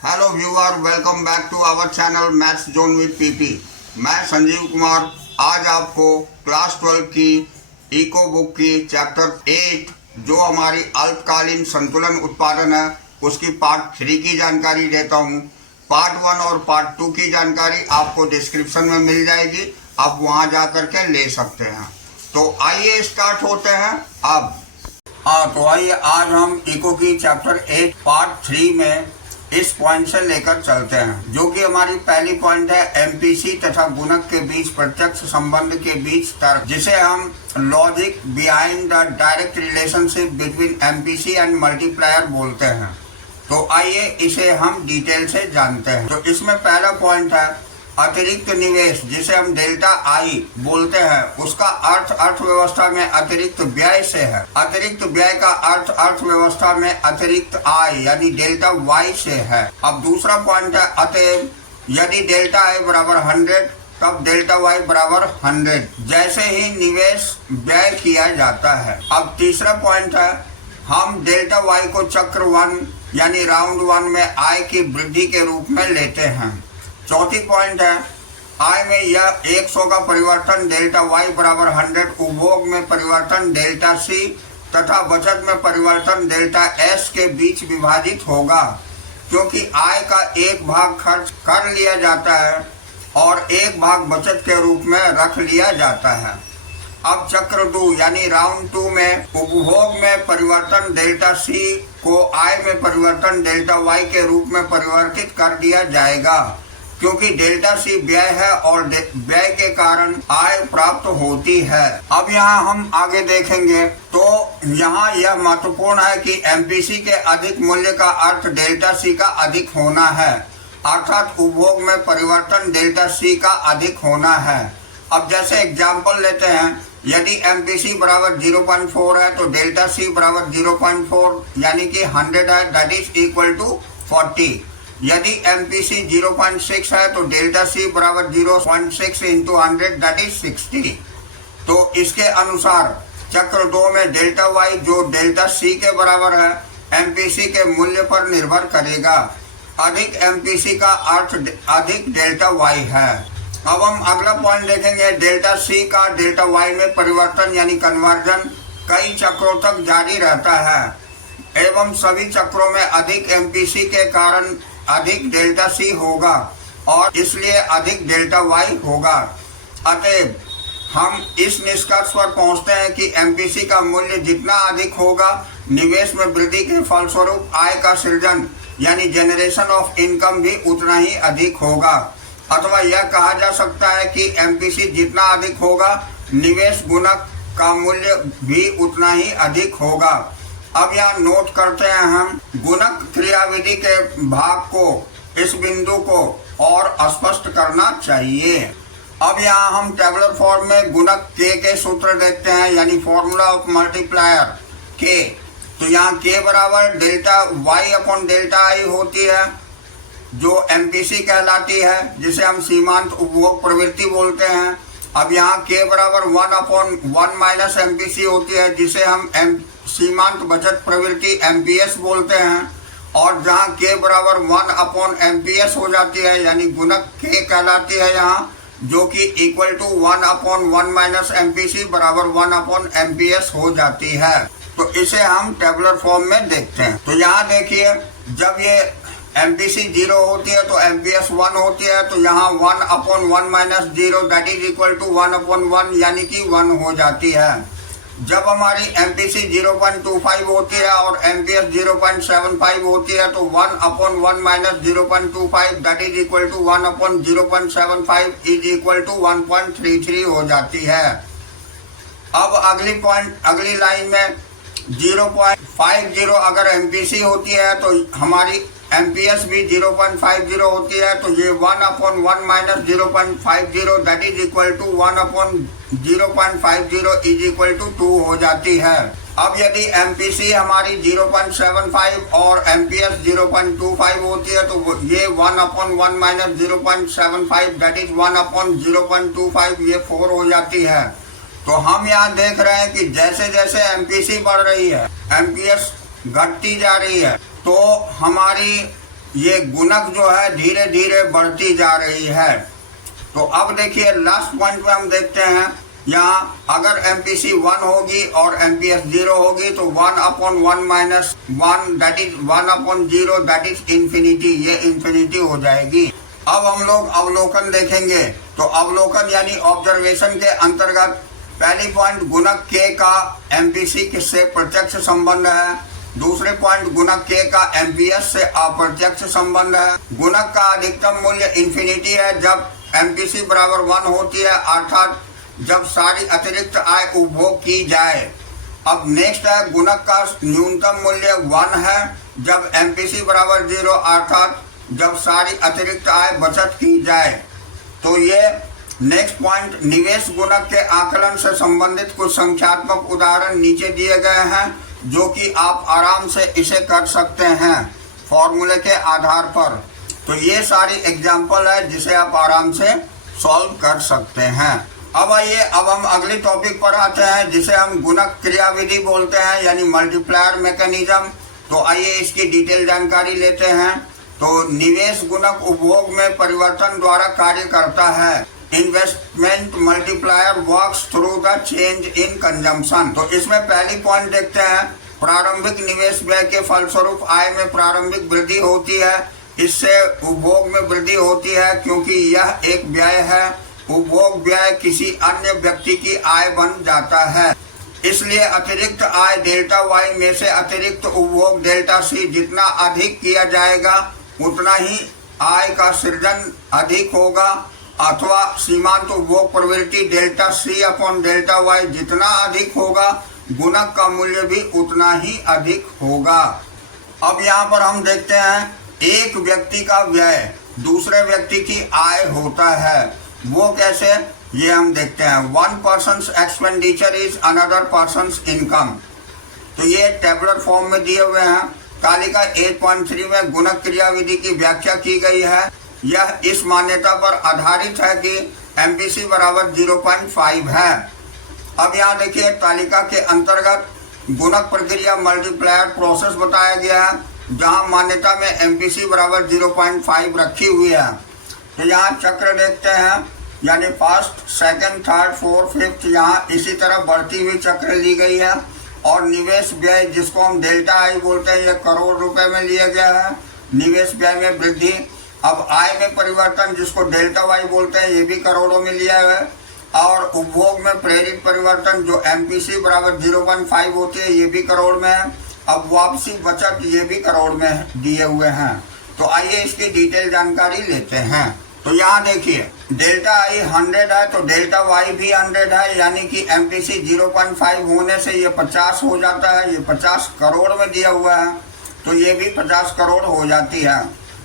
Hello viewer, welcome back to our channel maths zone with PP. मैं संजीव कुमार आज आपको class 12 की इको बुक की चैप्टर 8 जो हमारी अल्पकालीन संतुलन उत्पादन है उसकी पार्ट 3 की जानकारी देता हूँ। पार्ट 1 और पार्ट 2 की जानकारी आपको डिस्क्रिप्शन में मिल जाएगी, आप वहाँ जा कर के ले सकते हैं। तो आइए स्टार्ट होते हैं अब। तो आइए आज हम इको की चैप्टर 8 पार्ट 3 में इस पॉइंट से लेकर चलते हैं, जो कि हमारी पहली पॉइंट है एमपीसी तथा गुणक के बीच प्रत्यक्ष संबंध के बीच तर्क, जिसे हम logic behind the direct relationship between MPC and multiplier बोलते हैं। तो आइए इसे हम डिटेल से जानते हैं। तो इसमें पहला पॉइंट है अतिरिक्त निवेश, जिसे हम डेल्टा आई बोलते हैं, उसका अर्थ अर्थव्यवस्था में अतिरिक्त व्यय से है। अतिरिक्त व्यय का अर्थ अर्थव्यवस्था में अतिरिक्त आय यानी डेल्टा वाई से है। अब दूसरा पॉइंट है अतएव यदि डेल्टा आई बराबर 100 तब डेल्टा वाई बराबर 100 जैसे ही निवेश व्यय किया जाता है। अब तीसरा पॉइंट है हम डेल्टा वाई को चक्र 1 यानी राउंड 1 में आय की वृद्धि के रूप में लेते हैं। चौथी पॉइंट है आय में यह 100 का परिवर्तन डेल्टा वाई बराबर 100, उपभोग में परिवर्तन डेल्टा सी तथा बचत में परिवर्तन डेल्टा एस के बीच विभाजित होगा, क्योंकि आय का एक भाग खर्च कर लिया जाता है और एक भाग बचत के रूप में रख लिया जाता है। अब चक्र 2 यानी राउंड 2 में उपभोग में परिवर्तन डेल्टा सी को आय में परिवर्तन डेल्टा वाई के रूप में परिवर्तित कर दिया जाएगा, क्योंकि डेल्टा सी व्यय है और व्यय के कारण आय प्राप्त होती है। अब यहाँ हम आगे देखेंगे तो यहाँ यह महत्वपूर्ण है कि एमपीसी के अधिक मूल्य का अर्थ डेल्टा सी का अधिक होना है, अर्थात उपभोग में परिवर्तन डेल्टा सी का अधिक होना है। अब जैसे एग्जाम्पल लेते हैं, यदि एमपीसी बराबर 0.4 है तो डेल्टा सी बराबर 0.4 यानी कि 100 है, दैट इज इक्वल टू 40। यदि एमपीसी 0.6 है तो डेल्टा सी बराबर 0.6 इंटू 100 दैट इज 60। तो इसके अनुसार चक्र 2 में डेल्टा वाई जो डेल्टा सी के बराबर है एमपीसी के मूल्य पर निर्भर करेगा। अधिक एमपीसी का अर्थ अधिक डेल्टा वाई है। अब हम अगला पॉइंट देखेंगे डेल्टा सी का डेल्टा वाई में परिवर्तन यानी कन्वर्जन कई चक्रों तक जारी रहता है एवं सभी चक्रों में अधिक एमपीसी के कारण अधिक डेल्टा सी होगा और इसलिए अधिक डेल्टा वाई होगा। अतएव हम इस निष्कर्ष पर पहुंचते हैं कि एमपीसी का मूल्य जितना अधिक होगा निवेश में वृद्धि के फलस्वरूप आय का सृजन यानी जनरेशन ऑफ इनकम भी उतना ही अधिक होगा। अथवा यह कहा जा सकता है कि एमपीसी जितना अधिक होगा निवेश गुणक का मूल्य भी उतना ही अधिक होगा। अब यहाँ नोट करते हैं हम गुणक क्रियाविधि के भाग को, इस बिंदु को और स्पष्ट करना चाहिए। अब यहाँ हम टेबुलर फॉर्म में गुणक के सूत्र देखते हैं यानी फॉर्मूला ऑफ मल्टीप्लायर के। तो यहाँ के बराबर delta y upon delta I होती है जो एमपीसी कहलाती है, जिसे हम सीमांत उपभोग प्रवृत्ति बोलते हैं। अब यहाँ के बराबर 1 अपॉन 1 माइनस एमपीसी होती है, जिसे हम सीमांत बचत प्रवृत्ति एमपीएस बोलते हैं। और जहाँ के बराबर 1 अपॉन एमपीएस हो जाती है यानी गुणक के कहलाती है यहाँ, जो कि equal to 1 upon 1 minus MPC बराबर 1 अपॉन एमपीएस हो जाती है। तो इसे हम टेबुलर फॉर्म में देखते हैं। तो यहाँ देखिए जब ये एमपीसी 0 होती है तो एमपीएस 1 होती है, तो यहाँ 1 upon 1 minus 0 that is equal to 1 upon 1 यानी कि 1 हो जाती है। जब हमारी एमपीसी 0.25 होती है और एमपीएस 0.75 होती है तो 1 upon 1 minus 0.25 that is equal to 1 upon 0.75 is equal to 1.33 हो जाती है। अब अगली लाइन में 0.50 अगर एमपीसी होती है तो हमारी एमपीएस भी 0.50 होती है, तो ये 1 upon 1 minus 0.50 that is equal to 1 upon 0.50 is equal to 2 हो जाती है। अब यदि एमपीसी हमारी 0.75 और एमपीएस 0.25 होती है तो ये 1 upon 1 minus 0.75 that is 1 upon 0.25 ये 4 हो जाती है। तो हम यहाँ देख रहे हैं कि जैसे जैसे एमपीसी बढ़ रही है एमपीएस घटती जा रही है, तो हमारी ये गुणक जो है धीरे धीरे बढ़ती जा रही है। तो अब देखिए लास्ट पॉइंट में हम देखते हैं, यहाँ अगर MPC 1 होगी और MPS 0 होगी तो 1/1 minus 1 that is 1/0 that is infinity, ये इंफिनिटी हो जाएगी। अब हम लोग अवलोकन देखेंगे। तो अवलोकन यानी ऑब्जर्वेशन के अंतर्गत पहली पॉइंट गुणक K का MPC से प्रत्यक्ष संबंध है। दूसरे पॉइंट गुणक K का MPS से अप्रत्यक्ष संबंध है। गुणक का अधिकतम मूल्य इंफिनिटी है जब MPC बराबर 1 होती है, अर्थात जब सारी अतिरिक्त आय उपभोग की जाए। अब नेक्स्ट है गुणक का न्यूनतम मूल्य 1 है जब MPC बराबर 0, अर्थात जब सारी अतिरिक्त आय बचत की जाए। तो ये नेक्स्ट पॉइंट निवेश गुणक के आकलन से संबंधित कुछ संख्यात्मक उदाहरण नीचे दिए गए हैं, जो कि आप आराम से इसे कर सकते हैं फॉर्मूले के आधार पर। तो ये सारी एग्जाम्पल है जिसे आप आराम से सॉल्व कर सकते हैं। अब आइए अब हम अगले टॉपिक पर आते हैं जिसे हम गुणक क्रियाविधि बोलते हैं, यानी मल्टीप्लायर मैकेनिज्म। तो आइए इसकी डिटेल जानकारी लेते हैं। तो निवेश गुणक उपभोग में परिवर्तन द्वारा कार्य करता है। Investment multiplier works through the change in consumption. तो इसमें पहली पॉइंट देखते हैं, प्रारंभिक निवेश व्यय के फलस्वरूप आय में प्रारंभिक वृद्धि होती है। इससे उपभोग में वृद्धि होती है क्योंकि यह एक व्यय है। उपभोग व्यय किसी अन्य व्यक्ति की आय बन जाता है। इसलिए अतिरिक्त आय डेल्टा वाई में से अतिरिक्त उपभोग डेल्टा सी जितना अधिक किया जाएगा उतना ही आय का सृजन अधिक होगा, अथवा सीमांत उपभोग प्रवृत्ति delta C upon delta y जितना अधिक होगा गुणक का मूल्य भी उतना ही अधिक होगा। अब यहाँ पर हम देखते हैं एक व्यक्ति का व्यय दूसरे व्यक्ति की आय होता है। वो कैसे, ये हम देखते हैं। One persons expenditure is another persons income. तो ये टेबुलर फॉर्म में दिए हुए हैं। तालिका 8.3 में गुणक क्रियाविधि की व्याख्या की गई है। यह इस मान्यता पर आधारित है कि MPC बराबर 0.5 है। अब यहाँ देखिए तालिका के अंतर्गत गुणक प्रक्रिया मल्टीप्लायर प्रोसेस बताया गया है, जहाँ मान्यता में MPC बराबर 0.5 रखी हुई है। तो यहाँ चक्र देखते हैं, यानी first, second, third, fourth, fifth, यहाँ इसी तरह बढ़ती हुई चक्र ली गई है। और निवेश व्यय जिसको हम डेल्टा आई बोलते हैं, यह करोड़ रुपए में लिया गया है। निवेश व्यय में वृद्धि। अब आय में परिवर्तन जिसको डेल्टा वाई बोलते हैं, ये भी करोड़ों में लिया है। और उपभोग में प्रेरित परिवर्तन जो MPC बराबर 0.5 होती है, ये भी करोड़ में है। अब वापसी बचत ये भी करोड़ में दिए हुए हैं। तो आइए इसकी डिटेल जानकारी लेते हैं। तो यहाँ देखिए डेल्टा आई 100 है तो डेल्टा वाई भी 100 है, यानी कि MPC 0.5 होने से ये 50 हो जाता है। ये 50 करोड़ में दिया हुआ है तो ये भी 50 करोड़ हो जाती है।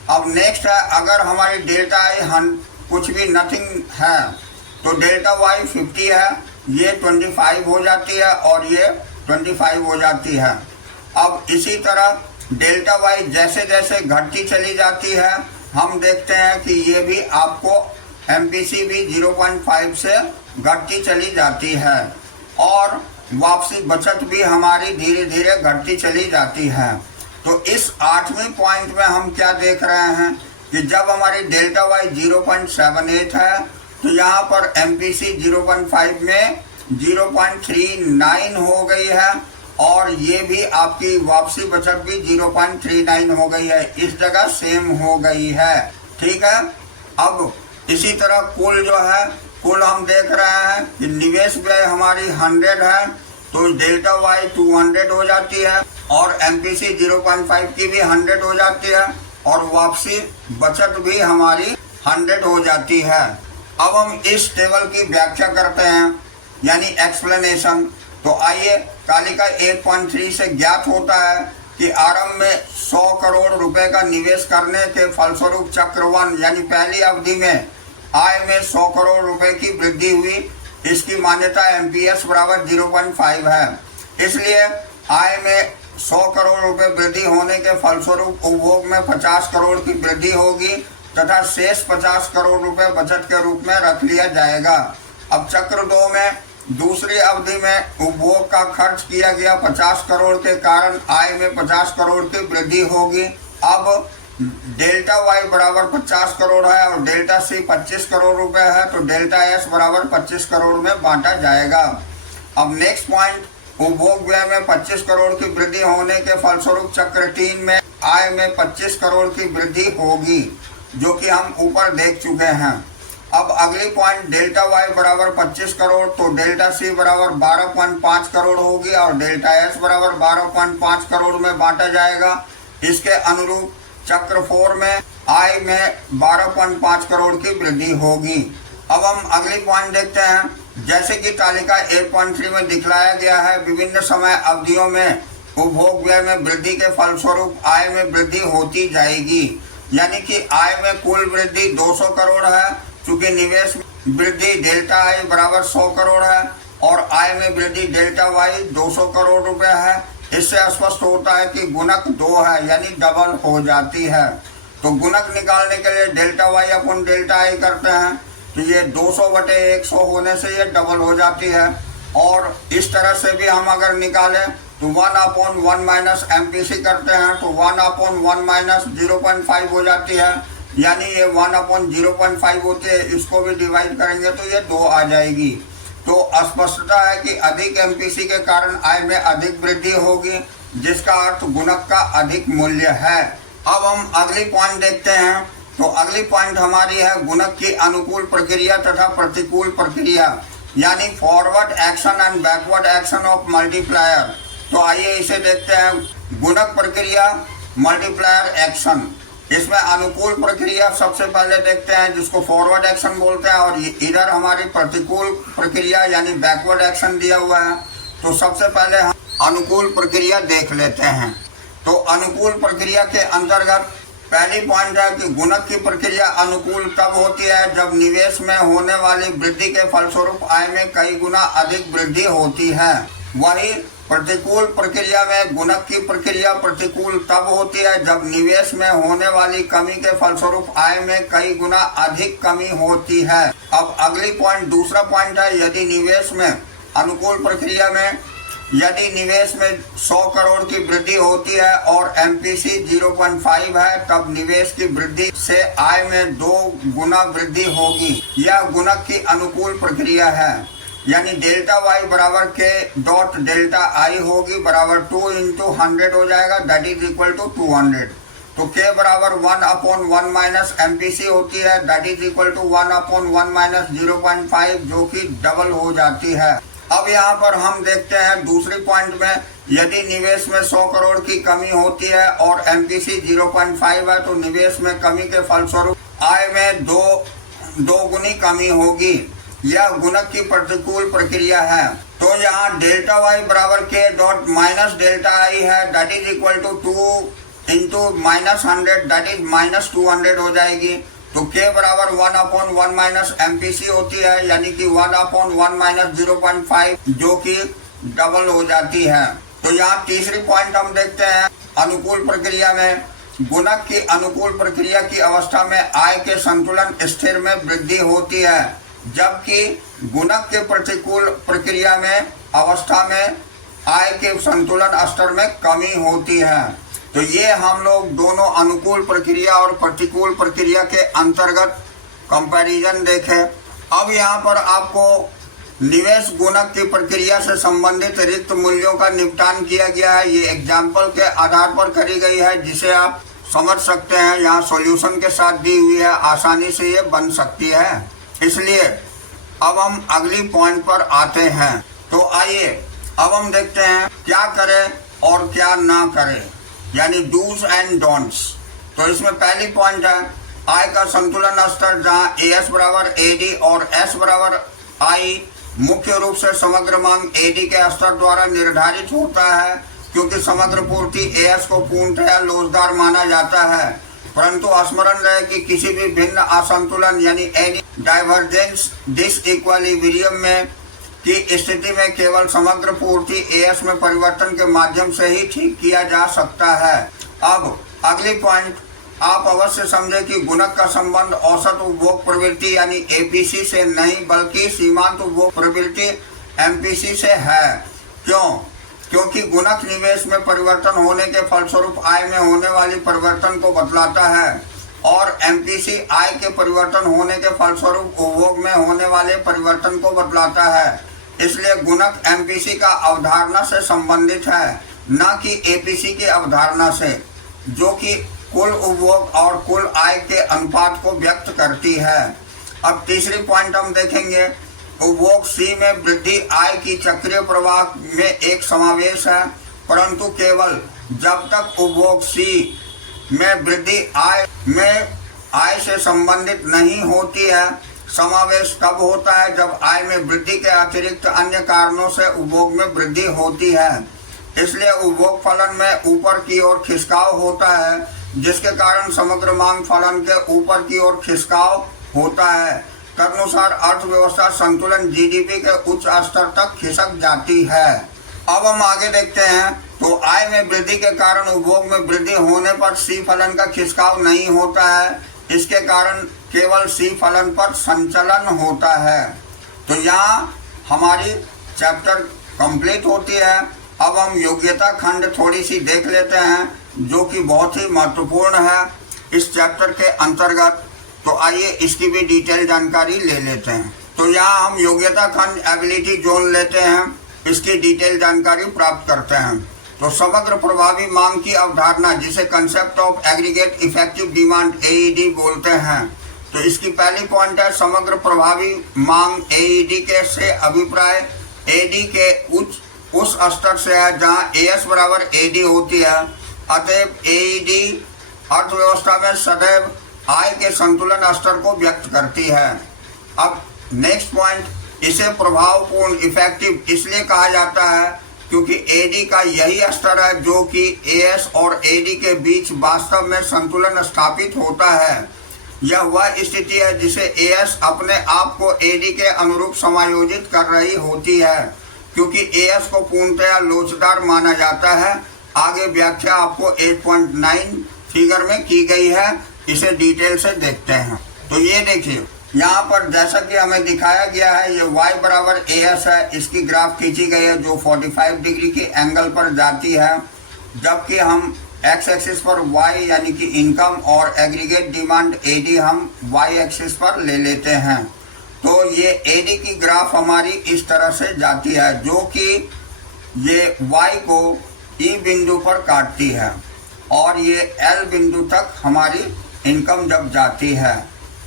अब नेक्स्ट है, अगर हमारी डेल्टा आई कुछ भी नथिंग है तो डेल्टा वाई 50 है, ये 25 हो जाती है और ये 25 हो जाती है। अब इसी तरह डेल्टा वाई जैसे जैसे घटती चली जाती है, हम देखते हैं कि ये भी आपको MPC भी 0.5 से घटती चली जाती है और वापसी बचत भी हमारी धीरे धीरे घटती चली जाती है। तो इस 8वें पॉइंट में हम क्या देख रहे हैं कि जब हमारी डेल्टा वाई 0.78 है तो यहाँ पर MPC 0.5 में 0.39 हो गई है और ये भी आपकी वापसी बचत भी 0.39 हो गई है। इस जगह सेम हो गई है, ठीक है। अब इसी तरह कुल जो है, कुल हम देख रहे हैं कि निवेश व्यय हमारी 100 है तो डेल्टा वाई 200 हो जाती है और MPC 0.5 की भी 100 हो जाती है और वापसी बचत भी हमारी 100 हो जाती है। अब हम इस टेबल की व्याख्या करते हैं, यानी एक्सप्लेनेशन। तो आइए तालिका 8.3 से ज्ञात होता है कि आरंभ में 100 करोड़ रुपए का निवेश करने के फलस्वरूप चक्र 1 यानी पहली अवधि में आय में 100 करोड़ रुपए की वृद्धि हुई। इसकी मान्यता MPS बराबर 0.5 है। इसलिए आय में 100 करोड़ रुपए वृद्धि होने के फलस्वरूप उपभोग में 50 करोड़ की वृद्धि होगी तथा शेष 50 करोड़ रुपए बचत के रूप में रख लिया जाएगा। अब चक्र 2 में दूसरी अवधि में उपभोग का खर्च किया गया 50 करोड़ के कारण आय में 50 करोड़ की वृद्धि होगी। अब डेल्टा वाई बराबर 50 करोड़ है और डेल्टा सी 25 करोड़ रुपए है, तो डेल्टा एस बराबर 25 करोड़ में बांटा जाएगा। अब नेक्स्ट पॉइंट, उपभोग व्यय में 25 करोड़ की वृद्धि होने के फलस्वरूप चक्र 3 में आय में 25 करोड़ की वृद्धि होगी, जो कि हम ऊपर देख चुके हैं। अब अगली पॉइंट, डेल्टा वाई बराबर 25 करोड़, तो डेल्टा सी बराबर 12.5 करोड़ होगी और डेल्टा एस बराबर 12.5 करोड़ में बांटा जाएगा। इसके अनुरूप चक्र 4 में आय में 12.5 करोड़ की वृद्धि होगी। अब हम अगली पॉइंट देखते हैं। जैसे कि तालिका 8.3 में दिखलाया गया है, विभिन्न समय अवधियों में उपभोग व्यय में वृद्धि के फलस्वरूप आय में वृद्धि होती जाएगी। यानी कि आय में कुल वृद्धि 200 करोड़ है, चूंकि निवेश वृद्धि डेल्टा आई बराबर 100 करोड़ है और आय में वृद्धि डेल्टा वाई 200 करोड़ रुपए है। इससे स्पष्ट होता है कि गुणक 2 है, यानी डबल हो जाती है। तो गुणक निकालने के लिए delta y upon delta I करते हैं, तो ये 200/100 होने से ये डबल हो जाती है। और इस तरह से भी हम अगर निकालें तो 1/1 माइनस MPC करते हैं, तो 1/1 माइनस 0.5 हो जाती है, यानी ये 1/0.5 होती है। इसको भी डिवाइड करेंगे तो ये 2 आ जाएगी। तो स्पष्टता है कि अधिक MPC के कारण आय में अधिक वृद्धि होगी, जिसका अर्थ गुणक का अधिक मूल्य है। अब हम अगली पॉइंट देखते हैं। तो अगली पॉइंट हमारी है गुणक की अनुकूल प्रक्रिया तथा प्रतिकूल प्रक्रिया, यानी forward action and backward action of multiplier. तो आइए इसे देखते हैं। गुणक प्रक्रिया, मल्टीप्लायर एक्शन। इसमें अनुकूल प्रक्रिया सबसे पहले देखते हैं, जिसको फॉरवर्ड एक्शन बोलते हैं, और इधर हमारी प्रतिकूल प्रक्रिया यानी बैकवर्ड एक्शन दिया हुआ है। तो सबसे पहले हम अनुकूल प्रक्रिया देख लेते हैं। तो अनुकूल प्रक्रिया के अंतर्गत पहली पॉइंट है कि गुणक की प्रक्रिया अनुकूल तब होती है जब निवेश में होने वाली वृद्धि के फलस्वरूप आय में कई गुना अधिक वृद्धि होती है। वही प्रतिकूल प्रक्रिया में गुणक की प्रक्रिया प्रतिकूल तब होती है जब निवेश में होने वाली कमी के फलस्वरूप आय में कई गुना अधिक कमी होती है। अब अगली पॉइंट, दूसरा पॉइंट है, यदि निवेश में अनुकूल प्रक्रिया में यदि निवेश में 100 करोड़ की वृद्धि होती है और MPC 0.5 है, तब निवेश की वृद्धि से आय में 2 गुना वृद्धि होगी। यह गुणक की अनुकूल प्रक्रिया है, यानी डेल्टा वाई बराबर के डॉट डेल्टा आई होगी बराबर 2 × 100 हो जाएगा, दैट इज इक्वल टू 200। तो के बराबर 1/1 माइनस MPC होती है, that is equal to 1/1 minus 0.5, जो कि डबल हो जाती है। अब यहाँ पर हम देखते हैं दूसरी पॉइंट में, यदि निवेश में 100 करोड़ की कमी होती है और MPC 0.5 है, तो निवेश में कमी के फलस्वरूप आय में 2 गुनी कमी होगी। यह गुणक की प्रतिकूल प्रक्रिया है। तो यहाँ डेल्टा वाई बराबर के डॉट माइनस डेल्टा आई है, that is equal to 2 × -100, that is -200 हो जाएगी। तो के बराबर 1/1 माइनस MPC होती है, यानी कि 1/1 माइनस 0.5, जो कि डबल हो जाती है। तो यहाँ तीसरी पॉइंट हम देखते हैं। अनुकूल प्रक्रिया में गुणक की अनुकूल प्रक्रिया की अवस्था में आय के संतुलन स्थिर में वृद्धि होती है, जबकि गुणक के प्रतिकूल प्रक्रिया में अवस्था में आय के संतुलन स्तर में कमी होती है। तो ये हम लोग दोनों अनुकूल प्रक्रिया और प्रतिकूल प्रक्रिया के अंतर्गत कंपैरिजन देखें। अब यहाँ पर आपको निवेश गुणक की प्रक्रिया से संबंधित रिक्त मूल्यों का निपटान किया गया है। ये एग्जाम्पल के आधार पर करी गई है, जिसे आप समझ सकते हैं। यहाँ सॉल्यूशन के साथ दी हुई है, आसानी से ये बन सकती है। इसलिए अब हम अगली पॉइंट पर आते हैं। तो आइए अब हम देखते हैं क्या करें और क्या ना करें, यानी डूज एंड डोंट्स। तो इसमें पहली पॉइंट है आय का संतुलन स्तर, जहां AS बराबर AD और S बराबर I मुख्य रूप से समग्र मांग AD के स्तर द्वारा निर्धारित होता है, क्योंकि समग्र पूर्ति AS को पूर्णतया लोचदार माना जाता है। परंतु स्मरण रहे कि किसी भी भिन्न असंतुलन यानी एनी डाइवर्जेंस डिसइक्विलिब्रियम में की स्थिति में केवल समग्र पूर्ति AS में परिवर्तन के माध्यम से ही ठीक किया जा सकता है। अब अगली पॉइंट, आप अवश्य समझे कि गुणक का संबंध औसत उपभोग प्रवृत्ति यानी APC से नहीं, बल्कि सीमांत उपभोग प्रवृत्ति MPC से है। क्योंकि गुणक निवेश में परिवर्तन होने के फलस्वरूप आय में होने वाली परिवर्तन को बतलाता है। और एमपीसी आय के परिवर्तन होने के फलस्वरूप उपभोग में होने वाले परिवर्तन को बतलाता है। इसलिए गुणक एमपीसी का अवधारणा से संबंधित है, न कि एपीसी की अवधारणा से, जो कि कुल उपभोग और कुल आय के अनुपात को व्यक्त करती है। अब तीसरी पॉइंट हम देखेंगे, उपभोग सी में वृद्धि आय की चक्रीय प्रवाह में एक समावेश है, परंतु केवल जब तक उपभोग सी में वृद्धि आय से संबंधित नहीं होती है। समावेश तब होता है जब आय में वृद्धि के अतिरिक्त अन्य कारणों से उपभोग में वृद्धि होती है। इसलिए उपभोग फलन में ऊपर की ओर खिसकाव होता है, जिसके कारण समग्र मांग फलन के ऊपर की ओर खिसकाव होता है। तदनुसार अर्थव्यवस्था संतुलन जीडीपी के उच्च स्तर तक खिसक जाती है। अब हम आगे देखते हैं, तो आय में वृद्धि के कारण उपभोग में वृद्धि होने पर सी फलन का खिसकाव नहीं होता है। इसके कारण केवल सी फलन पर संचलन होता है। तो यहाँ हमारी चैप्टर कंप्लीट होती है। अब हम योग्यता खंड थोड़ी सी देख लेते हैं, जो कि बहुत ही महत्वपूर्ण है इस चैप्टर के अंतर्गत। तो आइए इसकी भी डिटेल जानकारी ले लेते हैं। तो यहाँ हम योग्यता खंड एबिलिटी जोन लेते हैं, इसकी डिटेल जानकारी प्राप्त करते हैं। तो समग्र प्रभावी मांग की अवधारणा, जिसे concept of aggregate effective demand AED बोलते हैं। तो इसकी पहली पॉइंट है, समग्र प्रभावी मांग एईडी के से अभिप्राय एडी के उस स्तर से है जहां एएस बराबर एडी होती है। अतएव एईडी अर्थव्यवस्था में सदैव आय के संतुलन स्तर को व्यक्त करती है। अब नेक्स्ट पॉइंट, इसे प्रभावपूर्ण इफेक्टिव इसलिए कहा जाता है क्योंकि एडी का यही स्तर है जो कि एएस और एडी के बीच वास्तव में संतुलन स्थापित होता है। यह वह स्थिति है जिसे एएस अपने आप को एडी के अनुरूप समायोजित कर रही होती है, क्योंकि एएस को पूर्णतया लोचदार माना जाता है। आगे व्याख्या आपको 8.9 फिगर में की गई है, इसे डिटेल से देखते हैं। तो ये देखिए, यहाँ पर जैसा कि हमें दिखाया गया है, ये y बराबर AS है। इसकी ग्राफ खींची गई है जो 45 डिग्री के एंगल पर जाती है, जबकि हम x एक्सिस पर y यानी कि इनकम और एग्रीगेट डिमांड AD हम y एक्सिस पर ले लेते हैं। तो ये AD की ग्राफ हमारी इस तरह से जाती है, जो कि ये y को E बिंदु पर काटती है और ये L बिंदु तक हमारी इनकम जब जाती है।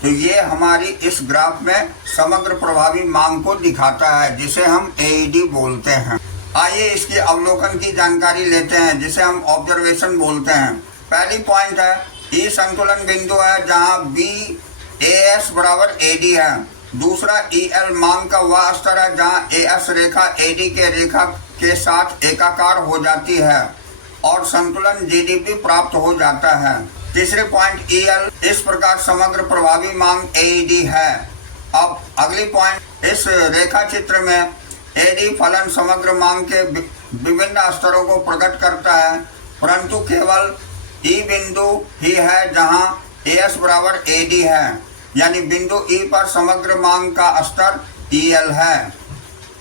तो ये हमारी इस ग्राफ में समग्र प्रभावी मांग को दिखाता है, जिसे हम एईडी बोलते हैं। आइए इसकी अवलोकन की जानकारी लेते हैं, जिसे हम ऑब्जर्वेशन बोलते हैं। पहली पॉइंट है, ई संतुलन बिंदु है जहां बी एएस बराबर एडी है। दूसरा, ईएल मांग का वह स्तर है जहां एएस रेखा एडी के रेखा के साथ एकाकार हो जाती है और संतुलन जीडीपी प्राप्त हो जाता है। तीसरे पॉइंट, ईएल इस प्रकार समग्र प्रभावी मांग एईडी है। अब अगली पॉइंट, इस रेखा चित्र में एडी फलन समग्र मांग के विभिन्न स्तरों को प्रकट करता है, परंतु केवल ई बिंदु ही है जहां एएस बराबर एडी है, यानी बिंदु ई पर समग्र मांग का स्तर ईएल है।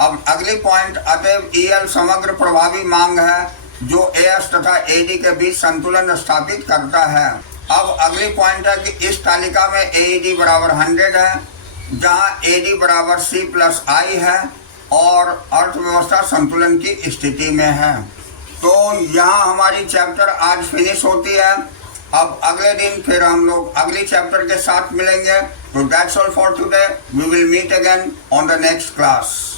अब अगली पॉइंट, अतएव ईएल समग्र प्रभावी मांग है जो एएस तथा एडी के बीच संतुलन स्थापित करता है। अब अगली पॉइंट है कि इस तालिका में एईडी बराबर 100 है, जहां एडी बराबर सी प्लस आई है और अर्थव्यवस्था संतुलन की स्थिति में है। तो यहाँ हमारी चैप्टर आज फिनिश होती है। अब अगले दिन फिर हम लोग अगली चैप्टर के साथ मिलेंगे। तो that's all for today, we will meet again on the next class.